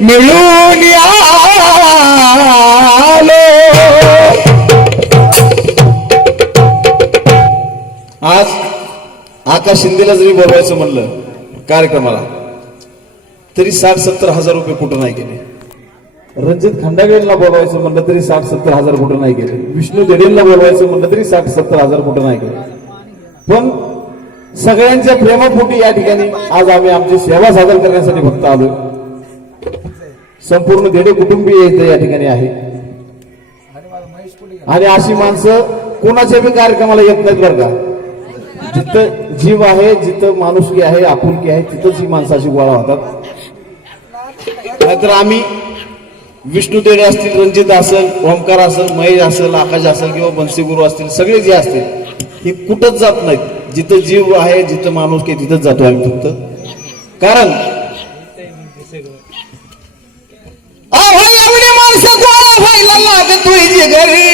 मिळून आलो. आज आकाश शिंदेला जरी बोलवायचं म्हणलं कार्यक्रमाला तरी साठ सत्तर हजार रुपये कुठं नाही गेले. रणजित खंडागेला बोलवायचं म्हणलं तरी साठ सत्तर हजार कुठं नाही गेले. विष्णू जडेलला बोलवायचं म्हणलं तरी साठ सत्तर हजार कुठं नाही गेले. पण सगळ्यांच्या प्रेमापोटी या ठिकाणी आज आम्ही आमची सेवा सादर करण्यासाठी फक्त आलोय. संपूर्ण देडे कुटुंबीय इथे या ठिकाणी आहे. आणि अशी माणसं कोणाच्या बी कार्यक्रमाला येत नाहीत बरं का. जिथं जीव आहे जिथं माणुसकी आहे आपुलकी आहे तिथंच ही माणसाची गोळा होतात. नाहीतर आम्ही विष्णू देणे असतील रणजित असेल ओमकार असेल महेश असेल आकाश असेल किंवा बंसीगुरु असतील सगळे जे असतील हे कुठंच जात नाहीत. जिथं जीव आहे जिथं माणूस की तिथंच जातो आम्ही फक्त. कारण लागतोय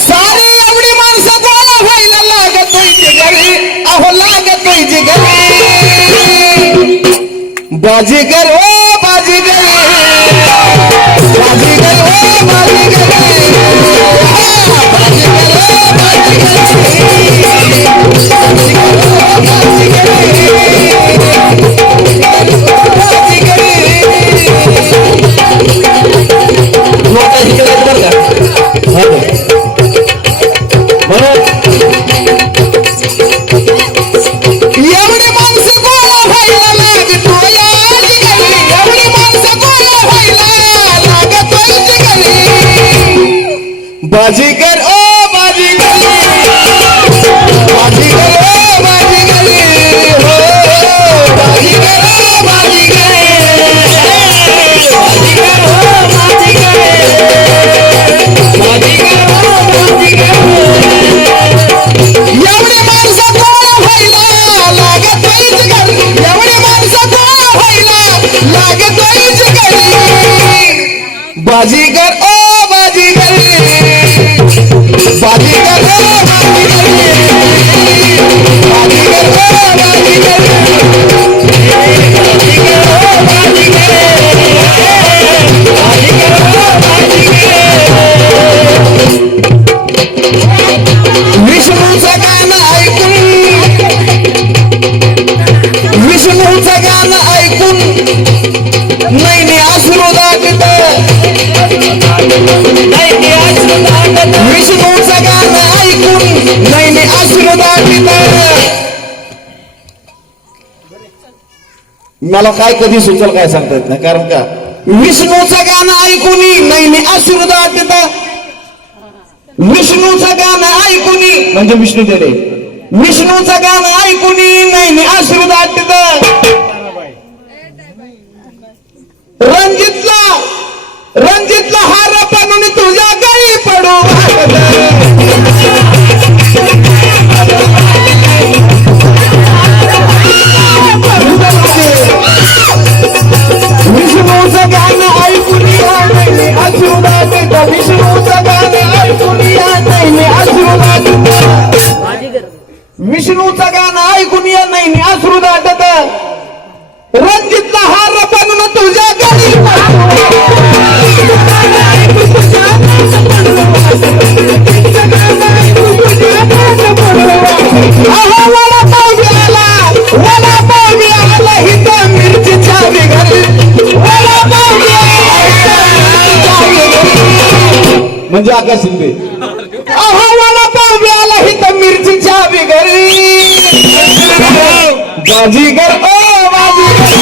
सारी एवढी माणसं गोळा व्हायला लागतोय जे घरी. अहो लागतोय जे घरी. बाजीगर ओ बाजीगर बाजीगर. जिगर बाजीगर विष्णूचं गाणं ऐकून नैनी मला काय कधी सुचल काय सांगता येत नाही. कारण का? विष्णूचं गाणं ऐकून नैनी अश्रू दाटत विष्णूचं गाणं ऐकून म्हणजे विष्णू देणे. विष्णूचं गाणं ऐकून नाही अश्रू दाटत विष्णूचं गाणं ऐकून नाही अश्रू दाटत विष्णूचं गाणं ऐकून या नाही अश्रू दाटत. रंजितला हार बनून तुझ्या घरी. अहो म्हणजे आकाश शिंदे अहवाला पाव्याला हित तो मिरचीच्या बिगरी बाजीगर ओ बाजीगर।